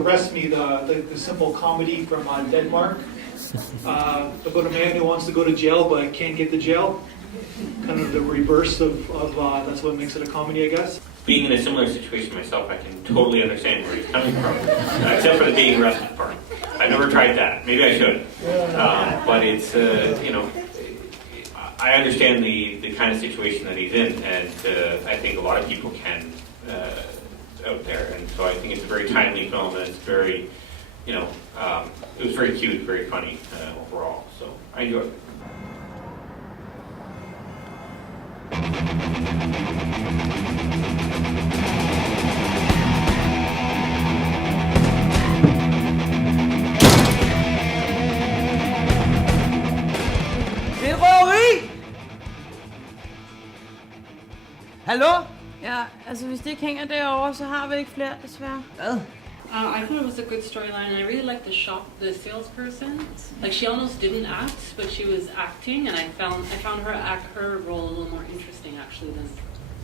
Arrest Me, the simple comedy from Denmark, about a man who wants to go to jail but can't get to jail. Kind of the reverse of that's what makes it a comedy, I guess. Being in a similar situation myself, I can totally understand where he's coming from, except for the being arrested part. I've never tried that. Maybe I should. But it's, I understand the kind of situation that he's in, and I think a lot of people can out there. And so I think it's a very timely film, and it's very, it was very cute, very funny overall. So I enjoyed it. Hallo? Ja, altså hvis det ikke hænger derovre, så har vi ikke flere, desværre. Hvad? I thought it was a good storyline, and I really liked the salesperson. Like, she almost didn't act, but she was acting, and I found her role a little more interesting actually than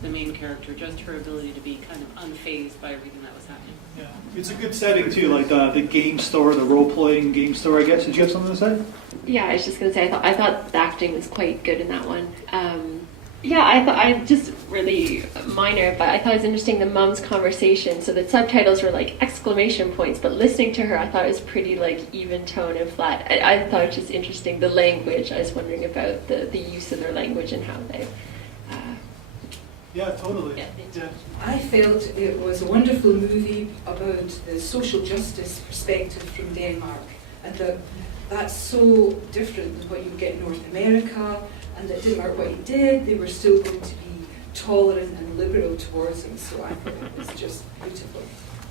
the main character. Just her ability to be kind of unfazed by everything that was happening. Yeah, it's a good setting too, like the game store, the role-playing game store, I guess. Did you have something to say? Yeah, I was just going to say, I thought the acting was quite good in that one. Yeah, I just really minor, but I thought it was interesting, the mom's conversation. So the subtitles were like exclamation points, but listening to her, I thought it was pretty like even tone and flat. I thought it was just interesting, the language. I was wondering about the use of their language and how they... Yeah, totally. Yeah. I felt it was a wonderful movie about the social justice perspective from Denmark, and that's so different than what you get in North America, and that didn't matter what he did, they were still going to be tolerant and liberal towards him, so I thought it was just beautiful.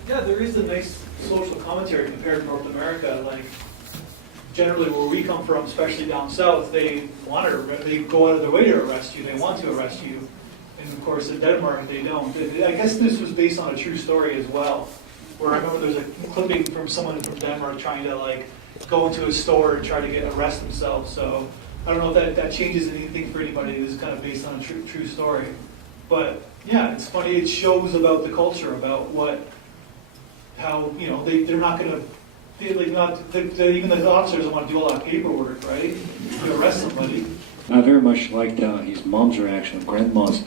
Yeah, there is a nice social commentary compared to North America. Like, generally where we come from, especially down south, they go out of their way to arrest you, they want to arrest you. And of course in Denmark they don't. I guess this was based on a true story as well, where I remember there's a clipping from someone from Denmark trying to like go into a store and try to arrest themselves. So I don't know if that changes anything for anybody. This is kind of based on a true story. But yeah, it's funny. It shows about the culture, about how they're not going to. Even the officers don't want to do a lot of paperwork, right? To arrest somebody. I very much liked his mom's reaction, grandma's.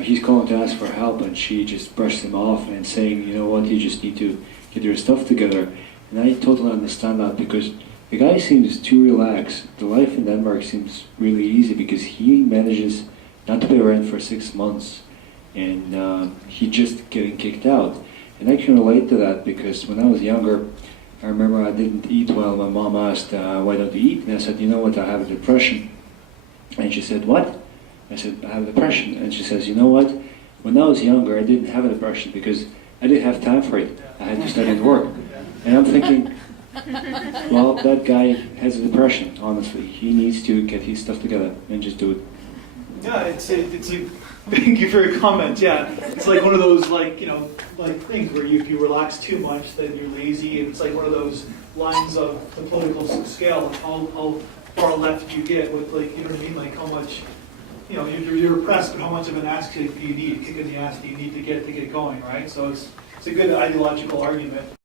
He's calling to ask for help, and she just brushes him off and saying, you know what, you just need to get your stuff together. And I totally understand that, because the guy seems too relaxed. The life in Denmark seems really easy because he manages not to pay rent for 6 months, and he's just getting kicked out. And I can relate to that because when I was younger, I remember I didn't eat well. My mom asked, why don't you eat? And I said, you know what, I have a depression. And she said, what? I said, I have a depression. And she says, you know what, when I was younger, I didn't have a depression because I didn't have time for it. I had to study and work. And I'm thinking, well, that guy has a depression, honestly. He needs to get his stuff together and just do it. Yeah, it's a thank you for your comment. Yeah, it's like one of those like things where if you relax too much, then you're lazy, and it's like one of those lines of the political scale. How far left you get with what I mean? Like how much, you're repressed, but how much of an ass kick do you need? Kick in the ass do you need to get going, right? So it's a good ideological argument.